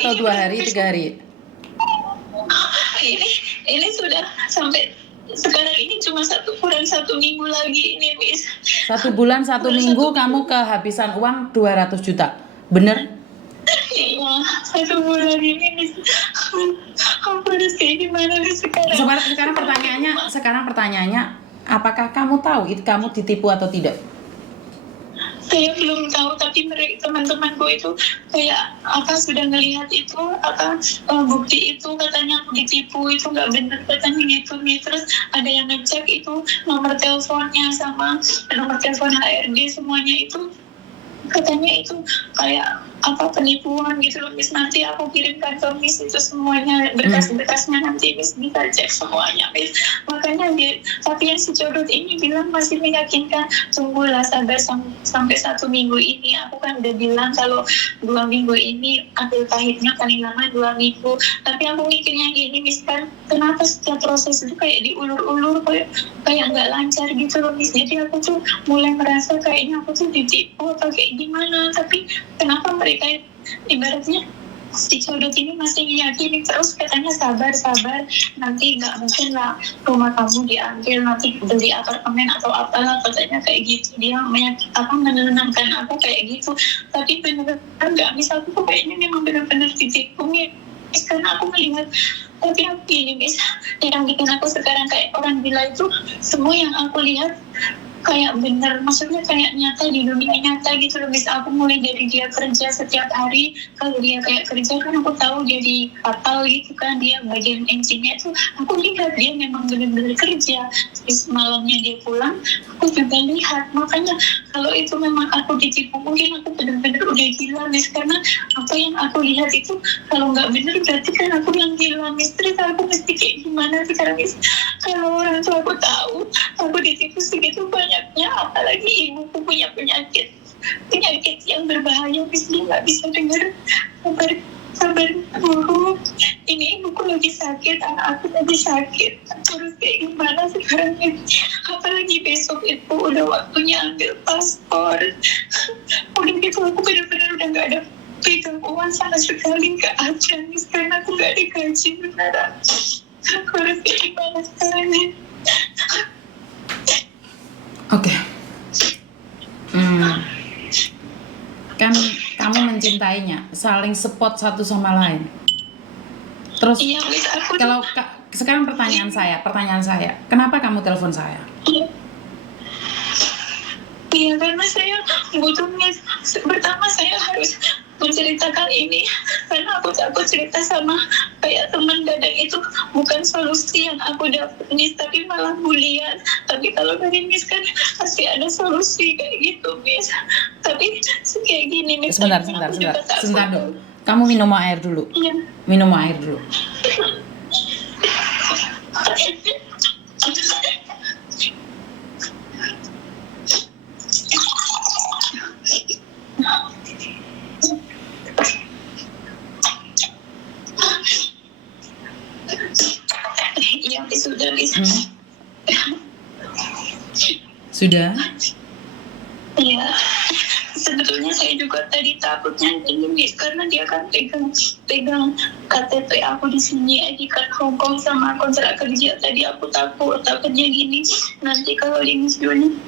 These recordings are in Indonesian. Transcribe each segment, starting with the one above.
atau 2 hari, 3 hari? Ini sudah sampai sekarang ini cuma kurang 1 minggu lagi ini, Miss. 1 bulan 1 minggu kamu kehabisan uang 200 juta, bener? Iya, 1 bulan ini, Miss. Aku harus kayak gimana Miss sekarang? Sekarang pertanyaannya, apakah kamu tahu itu kamu ditipu atau tidak? Saya belum tahu, tapi teman-temanku itu kayak sudah ngelihat itu bukti itu, katanya aku ditipu, itu nggak benar katanya gitu nih. Terus ada yang ngecek itu nomor teleponnya sama nomor telepon HRD semuanya itu katanya itu kayak penipuan gitu loh, Miss. Nanti aku kirimkan ke Miss itu semuanya, berkas-berkasnya nanti Miss bisa cek semuanya, Miss. Makanya tapi yang si Codot ini bilang masih meyakinkan, tunggulah sabar sampai 1 minggu ini. Aku kan udah bilang kalau 2 minggu ini ambil pahitnya, paling lama 2 minggu. Tapi aku mikirnya gini, Miss, kan kenapa setiap proses itu kayak diulur-ulur, kayak nggak lancar gitu loh, Miss. Jadi aku tuh mulai merasa kayaknya aku tuh ditipu atau kayak gimana. Tapi kenapa mereka ibaratnya si Codot ini masih meyakini terus, katanya sabar, nanti nggak mungkin lah rumah kamu diambil, nanti beli apartemen atau apalah, katanya kayak gitu. Dia menenangkan aku kayak gitu. Tapi benar-benar nggak bisa, aku kayaknya memang benar-benar ditipu nih, karena aku melihat. Tapi aku gini, Miss, yang bikin aku sekarang kayak orang gila itu semua yang aku lihat kayak bener, maksudnya kayak nyata di dunia nyata gitu loh, Miss. Aku mulai dari dia kerja setiap hari, kalau dia kayak kerja kan aku tahu dia di kapal gitu kan, dia bagian engine-nya itu aku lihat dia memang bener-bener kerja. Terus malamnya dia pulang, aku juga lihat. Makanya kalau itu memang aku ditipu, mungkin aku bener-bener udah gila, Miss, karena apa yang aku lihat itu kalau nggak bener berarti kan aku yang gila, Miss. Terus aku mesti kayak gimana sekarang, Miss? Kalau orang tua aku tahu aku ditipu segitu banyaknya, apalagi ibuku punya penyakit yang berbahaya, Miss. Dia nggak bisa dengar kabar buruk. Ini ibuku lagi sakit, anak aku lagi sakit. Terus kayak gimana sekarang ini? Apalagi besok itu udah waktunya ambil paspor. Udah gitu aku benar-benar udah nggak ada pegang uang sama sekali, nggak ada, Miss, karena aku nggak digaji beneran. Aku harus kayak gimana sekarang ini? Oke. Kan kamu mencintainya, saling support satu sama lain. Terus Iya, Miss, kalau sekarang pertanyaan saya, kenapa kamu telepon saya? Iya, karena saya butuh, Miss. Pertama saya harus menceritakan ini karena aku takut cerita sama kayak teman dadang itu bukan solusi yang aku dapat, Miss, tapi malah bulian. Tapi kalau dari Miss kan pasti ada solusi kayak gitu, Miss. Tapi kayak gini, Miss. Sebentar dulu. Kamu minum air dulu. Iya. Minum air dulu. Iya, Miss, sudah, Miss. Sudah? Iya. Sebetulnya saya juga tadi takutnya gini, Miss, karena dia kan pegang KTP aku di sini, ID card Hong Kong sama kontrak kerja. Tadi aku takutnya gini, nanti kalau di Miss Juni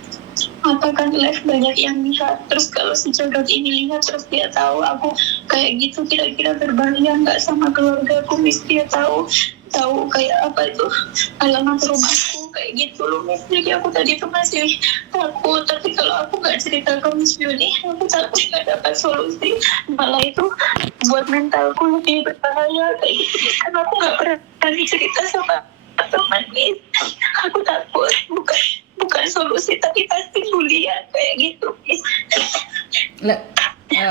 kan live banyak yang lihat, terus kalau si Codot ini lihat terus dia tahu aku kayak gitu, kira-kira berbahaya nggak sama keluarga aku, Miss. Dia tahu kayak apa itu alamat rumahku kayak gitu loh, Miss. Jadi aku tadi tuh masih takut, tapi kalau aku nggak cerita ke Miss Juni, aku takut nggak dapat solusi, malah itu buat mentalku lebih berbahaya kayak gitu. Karena aku nggak pernah cerita sama teman, Miss. Aku takut bukan solusi tapi pasti bulian kayak gitu, Miss.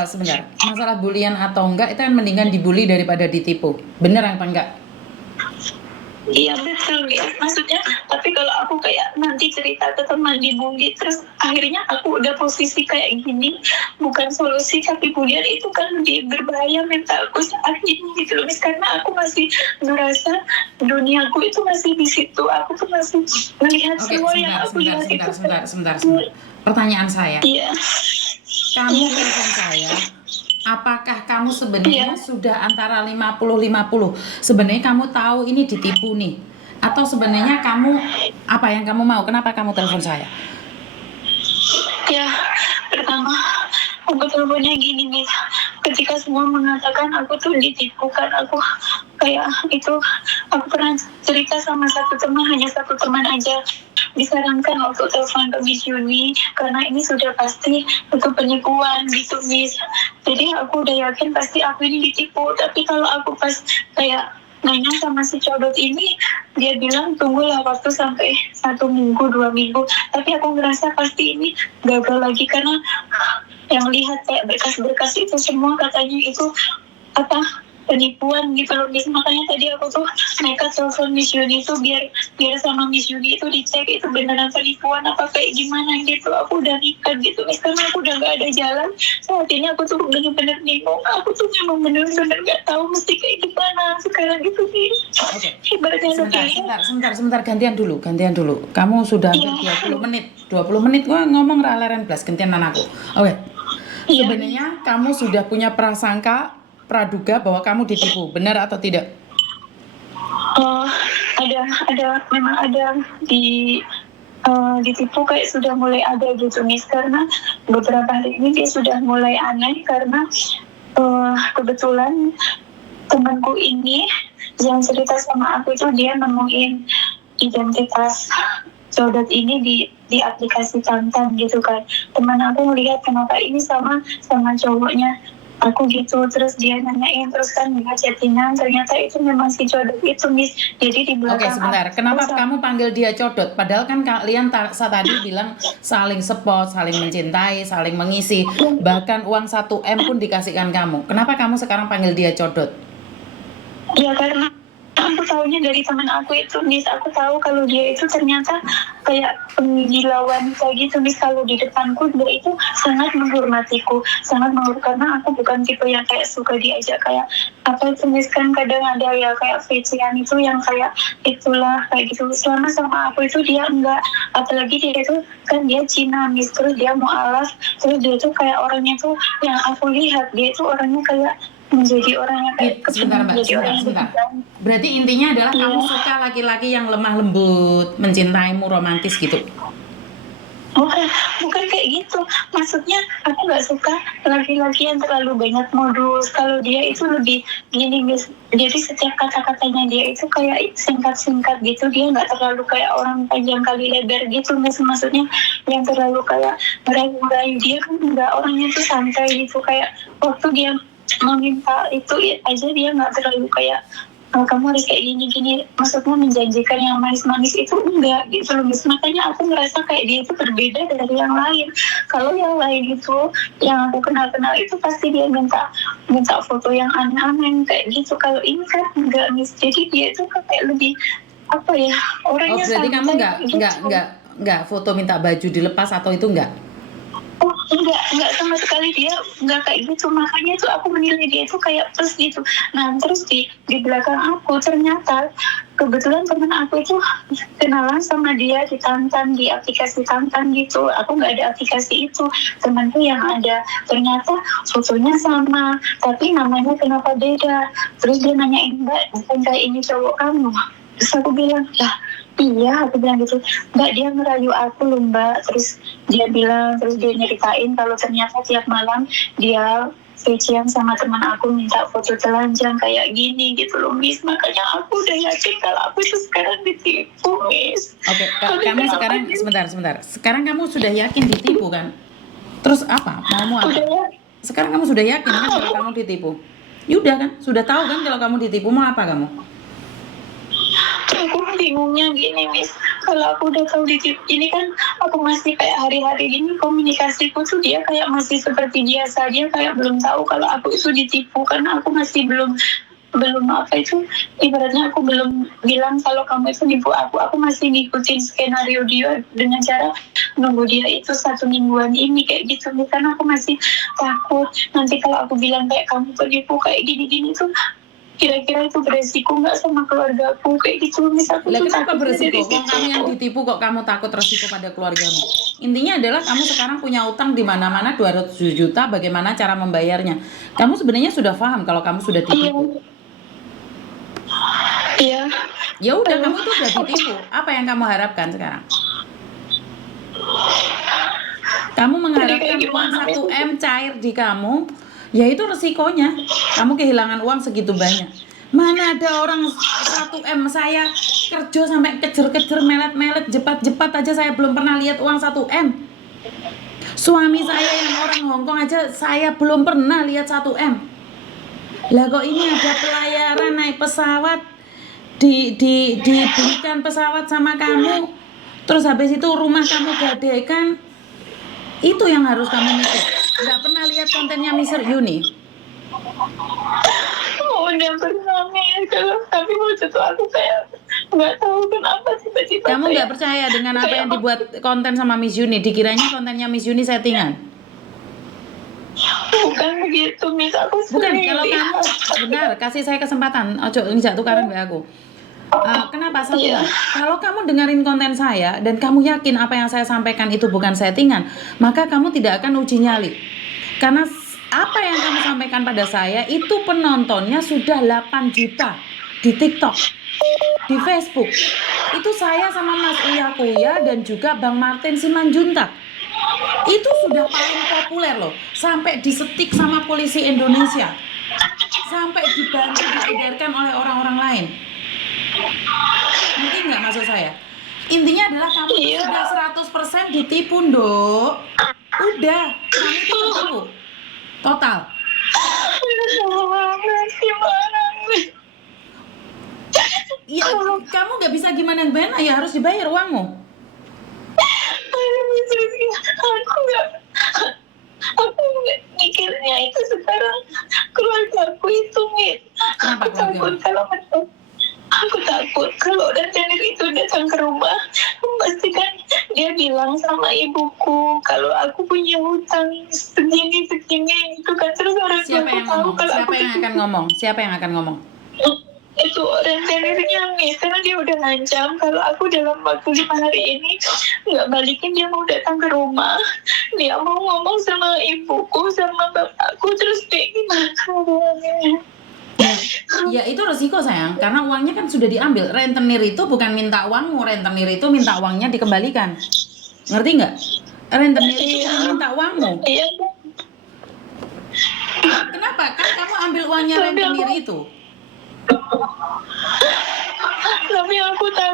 Sebentar, masalah bulian atau enggak itu kan mendingan dibully daripada ditipu, bener apa enggak? Iya, betul, Miss. Maksudnya tapi kalau aku kayak nanti cerita ke teman dibully terus akhirnya aku udah posisi kayak gini, bukan solusi tapi bulian, itu kan lebih berbahaya mentalku saat ini gitu loh, Miss. Karena aku masih merasa duniaku itu masih di situ, aku tuh masih melihat semua yang aku lihat itu. Sebentar. Pertanyaan saya. Iya. Kamu telepon saya apakah kamu sebenarnya Iya. sudah antara 50-50? Sebenarnya kamu tahu ini ditipu nih? Atau sebenarnya kamu, apa yang kamu mau? Kenapa kamu telepon saya? Ya, pertama aku teleponnya gini nih, ketika semua mengatakan aku tuh ditipu kan, aku kayak itu, aku pernah cerita sama satu teman, hanya satu teman aja disarankan untuk telepon ke Miss Yuni karena ini sudah pasti itu penipuan gitu Miss. Jadi aku udah yakin pasti aku ini ditipu, tapi kalau aku pas kayak nanya sama si codot ini, dia bilang tunggulah waktu sampai 1 minggu 2 minggu, tapi aku ngerasa pasti ini gagal lagi karena yang lihat kayak berkas-berkas itu semua katanya itu apa penipuan gitu loh Miss. Makanya tadi aku tuh nekat telepon Miss Yuni itu biar sama Miss Yuni itu dicek itu beneran penipuan apa kayak gimana gitu. Aku udah nekat gitu Miss karena aku udah gak ada jalan. Saat ini aku tuh bener-bener bingung, aku tuh memang bener-bener gak tahu mesti kayak gimana sekarang gitu Miss. Oke. Ibaratnya Sebentar, gantian dulu. Kamu sudah hampir 20 menit gua ngomong raleren blas gantian anakku. Oke. Iya. Sebenarnya kamu sudah punya prasangka, praduga bahwa kamu ditipu, benar atau tidak? Memang ada ditipu kayak sudah mulai ada gitu Miss, karena beberapa hari ini dia sudah mulai aneh karena kebetulan temanku ini yang cerita sama aku itu dia nemuin identitas codot ini di aplikasi Tantan gitu kan. Teman aku melihat kenapa ini sama cowoknya aku gitu, terus dia nanyain, terus kan dia chattingan, ternyata itu memang si codot itu Miss. Jadi di Oke, belakang sebentar. Kenapa kamu panggil dia codot? Padahal kan kalian tadi bilang saling support, saling mencintai, saling mengisi. Bahkan uang 1 M pun dikasihkan kamu. Kenapa kamu sekarang panggil dia codot? Ya karena aku tahunya dari teman aku itu Miss. Aku tahu kalau dia itu ternyata kayak penggila wanita gitu Miss. Kalau di depanku dia itu sangat menghormatiku, karena aku bukan tipe yang kayak suka diajak kayak apa itu Miss. Kan kadang ada ya kayak fecian itu yang kayak itulah kayak gitu. Selama sama aku itu dia enggak, apalagi dia itu kan dia Cina Miss, terus dia mualaf, terus dia itu kayak orangnya tuh yang aku lihat dia itu orangnya kayak menjadi orang yang kayak Sebentar. Berarti intinya adalah kamu suka laki-laki yang lemah lembut, mencintaimu, romantis gitu. Bukan kayak gitu. Maksudnya aku nggak suka laki-laki yang terlalu banyak modus. Kalau dia itu lebih gini Miss. Jadi setiap kata-katanya dia itu kayak singkat-singkat gitu. Dia nggak terlalu kayak orang panjang kali lebar gitu Miss. Maksudnya yang terlalu kayak merayu-rayu. Dia kan nggak, orangnya tuh santai gitu. Kayak waktu dia meminta itu aja dia nggak terlalu kayak kamu harus kayak gini-gini, maksudnya menjanjikan yang manis-manis itu enggak gitu loh Miss. Makanya aku ngerasa kayak dia itu berbeda dari yang lain. Kalau yang lain itu yang aku kenal-kenal itu pasti dia minta foto yang aneh-aneh kayak gitu. Kalau ini kan enggak Miss. Jadi dia itu kayak lebih apa ya, orangnya berarti kamu gitu. nggak foto minta baju dilepas atau itu enggak? Enggak sama sekali, dia enggak kayak gitu. Makanya tuh aku menilai dia itu kayak plus gitu. Nah terus di belakang aku ternyata kebetulan temen aku itu kenalan sama dia di Tantan, di aplikasi Tantan gitu. Aku nggak ada aplikasi itu, temanku yang ada. Ternyata fotonya sama tapi namanya kenapa beda. Terus dia nanyain, Mbak bukan kayak ini cowok kamu? Terus aku bilang, lah iya, aku bilang gitu. Mbak dia ngerayu aku loh Mbak. Terus dia nyeritain kalau ternyata tiap malam dia fecian sama teman aku, minta foto telanjang kayak gini gitu loh Miss. Makanya aku udah yakin kalau aku itu sekarang ditipu Miss. Oke, kamu sekarang sebentar. Sekarang kamu sudah yakin ditipu kan? Terus apa? Maumu apa? Sekarang kamu sudah yakin kan kalau kamu ditipu? Yaudah kan? Sudah tahu kan kalau kamu ditipu, mau apa kamu? Aku bingungnya gini Miss, kalau aku udah tahu ditipu ini kan aku masih kayak hari-hari ini komunikasiku tuh dia kayak masih seperti biasa. Dia kayak belum tahu kalau aku itu ditipu karena aku masih belum apa itu, ibaratnya aku belum bilang kalau kamu itu nipu aku masih ngikutin skenario dia dengan cara nunggu dia itu 1 mingguan ini kayak gitu. Karena aku masih takut nanti kalau aku bilang kayak kamu penipu kayak gini-gini tuh kira-kira itu beresiko nggak sama keluargaku kayak gitu. Misalnya Lah tuh kenapa takutnya beresiko? dari Wong kamu yang situ. ditipu kok kamu takut resiko pada keluargamu. Intinya adalah kamu sekarang punya utang di mana-mana 200 juta, bagaimana cara membayarnya. Kamu sebenarnya sudah paham kalau kamu sudah Iya, ditipu. iya. Ya udah, kamu itu udah ditipu. Apa yang kamu harapkan sekarang? Kamu mengharapkan Jadi kayak uang gimana 1 M cair di kamu, ya itu resikonya. Kamu kehilangan uang segitu banyak. Mana ada orang 1 M, saya kerja sampai kejer-kejer, melet-melet, jepat-jepat aja saya belum pernah lihat uang 1 M. Suami saya yang orang Hongkong aja saya belum pernah lihat 1 M. Lah kok ini ada pelayaran naik pesawat, dibelikan pesawat sama kamu, terus habis itu rumah kamu gadekan. Itu yang harus kamu mikir. Nggak pernah lihat kontennya Mr. Yuni? udah pernah nih kalau tapi waktu itu aku kayak nggak tahu kenapa tiba-tiba Kamu nggak kayak percaya dengan apa kayak yang dibuat konten sama Miss Yuni? Dikiranya kontennya Miss Yuni settingan? bukan begitu, Miss, aku Bukan, sering kalau kamu lihat. benar, kasih saya kesempatan. Ojo ngejak tukaran mbak aku. Kenapa? Satu Iya. hal, kalau kamu dengerin konten saya dan kamu yakin apa yang saya sampaikan itu bukan settingan, maka kamu tidak akan uji nyali. Karena apa yang kamu sampaikan pada saya itu penontonnya sudah 8 juta di TikTok, di Facebook. Itu saya sama Mas Uya Kuya dan juga Bang Martin Simanjuntak. Itu sudah paling populer loh, sampai disetik sama polisi Indonesia, sampai dibantu diedarkan oleh orang-orang lain. Ngerti nggak maksud saya? Intinya adalah kamu tuh Iya. sudah 100% ditipu, Nduk. Udah, kamu itu tertipu. Total. Gimana, Miss? Ya, kamu nggak bisa gimana-gimana, ya harus dibayar uangmu. Aku nggak aku mikirnya itu sekarang keluargaku itu, Miss. Kenapa keluarga? Aku takut kalau rentenir itu datang ke rumah, pasti kan dia bilang sama ibuku kalau aku punya hutang segini itu kan, terus orang Siapa tuaku yang tahu ngomong? kalau Siapa aku yang akan ngomong? Siapa yang akan ngomong? itu rentenirnya, Miss, karena dia udah ngancam kalau aku dalam waktu 5 hari ini nggak balikin, dia mau datang ke rumah, dia mau ngomong sama ibuku sama bapakku, terus kayak gimana. Ya itu resiko sayang, karena uangnya kan sudah diambil. Rentenir itu bukan minta uangmu, rentenir itu minta uangnya dikembalikan. Ngerti nggak? Rentenir itu bukan minta uangmu. Iya. Kenapa? Kan kamu ambil uangnya rentenir itu. Tapi aku takut